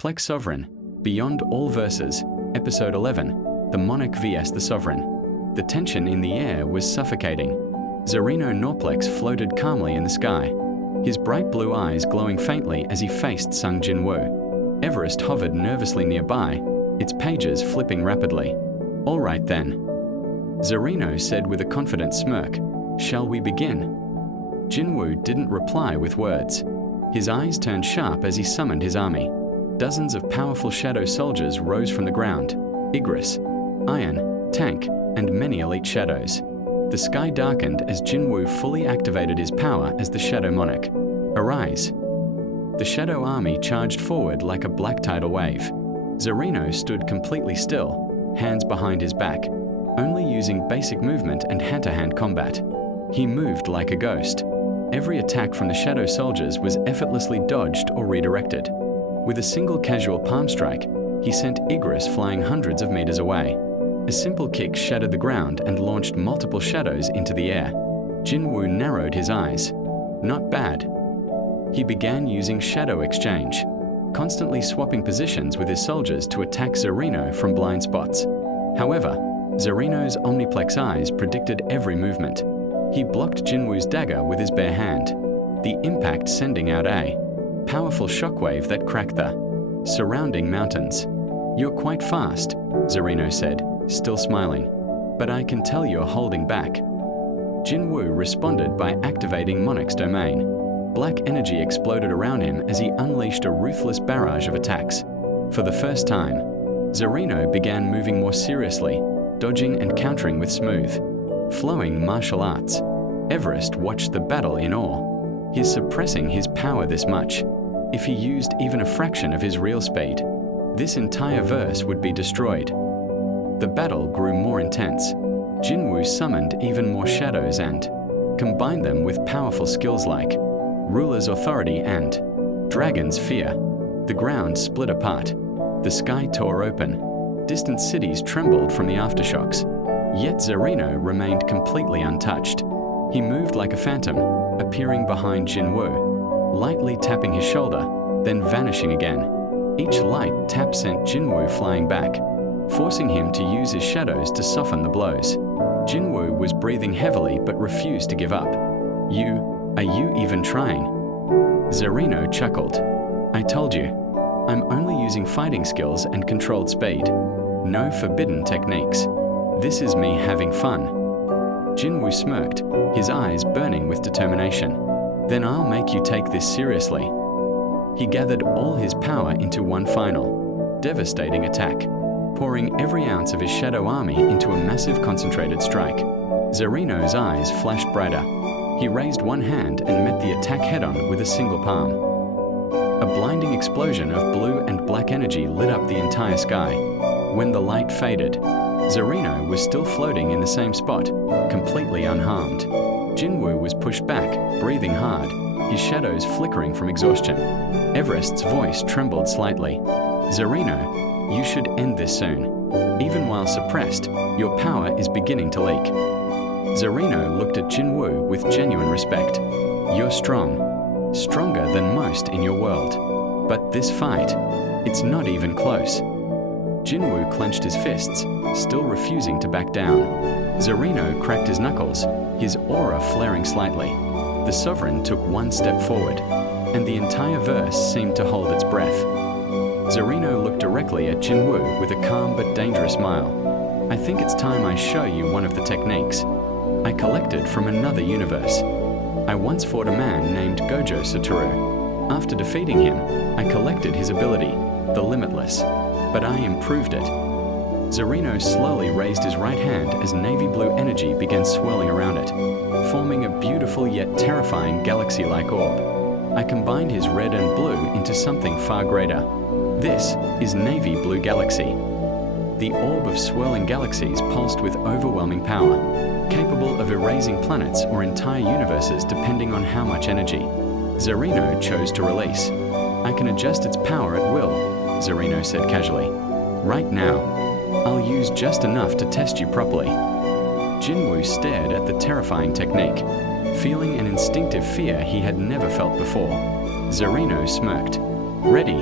Plex Sovereign, Beyond All Verses, Episode 11, The Monarch vs. the Sovereign. The tension in the air was suffocating. Zerino Norpllex floated calmly in the sky, his bright blue eyes glowing faintly as he faced Sung Jin-Woo. Everest hovered nervously nearby, its pages flipping rapidly. "All right then," Zerino said with a confident smirk. "Shall we begin?" Jin-Woo didn't reply with words. His eyes turned sharp as he summoned his army. Dozens of powerful shadow soldiers rose from the ground. Igris, Iron, Tank, and many elite shadows. The sky darkened as Jin-Woo fully activated his power as the Shadow Monarch. "Arise!" The Shadow Army charged forward like a black tidal wave. Zerino stood completely still, hands behind his back, only using basic movement and hand-to-hand combat. He moved like a ghost. Every attack from the Shadow soldiers was effortlessly dodged or redirected. With a single casual palm strike, he sent Igris flying hundreds of meters away. A simple kick shattered the ground and launched multiple shadows into the air. Jin-Woo narrowed his eyes. Not bad. He began using Shadow Exchange, constantly swapping positions with his soldiers to attack Zerino from blind spots. However, Zerino's Omniplex eyes predicted every movement. He blocked Jin-Woo's dagger with his bare hand, the impact sending out a powerful shockwave that cracked the surrounding mountains. "You're quite fast," Zerino said, still smiling, "but I can tell you're holding back." Jin-Woo responded by activating Monarch's domain. Black energy exploded around him as he unleashed a ruthless barrage of attacks. For the first time, Zerino began moving more seriously, dodging and countering with smooth, flowing martial arts. Everest watched the battle in awe. He's suppressing his power this much. If he used even a fraction of his real speed, this entire verse would be destroyed. The battle grew more intense. Jin-Woo summoned even more shadows and combined them with powerful skills like Ruler's Authority and Dragon's Fear. The ground split apart. The sky tore open. Distant cities trembled from the aftershocks. Yet Zerino remained completely untouched. He moved like a phantom, appearing behind Jin-Woo, lightly tapping his shoulder, then vanishing again. Each light tap sent Jin-Woo flying back, forcing him to use his shadows to soften the blows. Jin-Woo was breathing heavily but refused to give up. Are you even trying?" Zerino chuckled. "I told you, I'm only using fighting skills and controlled speed. No forbidden techniques. This is me having fun." Jin-Woo smirked, his eyes burning with determination. "Then I'll make you take this seriously." He gathered all his power into one final, devastating attack, pouring every ounce of his shadow army into a massive concentrated strike. Zerino's eyes flashed brighter. He raised one hand and met the attack head-on with a single palm. A blinding explosion of blue and black energy lit up the entire sky. When the light faded, Zerino was still floating in the same spot, completely unharmed. Jin-Woo was pushed back, breathing hard, his shadows flickering from exhaustion. Everest's voice trembled slightly. "Zerino, you should end this soon. Even while suppressed, your power is beginning to leak." Zerino looked at Jin-Woo with genuine respect. "You're strong, stronger than most in your world. But this fight, it's not even close." Jin-Woo clenched his fists, still refusing to back down. Zerino cracked his knuckles, his aura flaring slightly. The Sovereign took one step forward, and the entire verse seemed to hold its breath. Zerino looked directly at Jin-Woo with a calm but dangerous smile. "I think it's time I show you one of the techniques I collected from another universe. I once fought a man named Gojo Satoru. After defeating him, I collected his ability, the Limitless, but I improved it." Zerino slowly raised his right hand as navy blue energy began swirling around it, forming a beautiful yet terrifying galaxy-like orb. I combined his red and blue into something far greater. This is Navy Blue Galaxy. The orb of swirling galaxies pulsed with overwhelming power, capable of erasing planets or entire universes depending on how much energy Zerino chose to release. "I can adjust its power at will," Zerino said casually. "Right now, I'll use just enough to test you properly." Jin-Woo stared at the terrifying technique, feeling an instinctive fear he had never felt before. Zerino smirked. "Ready?"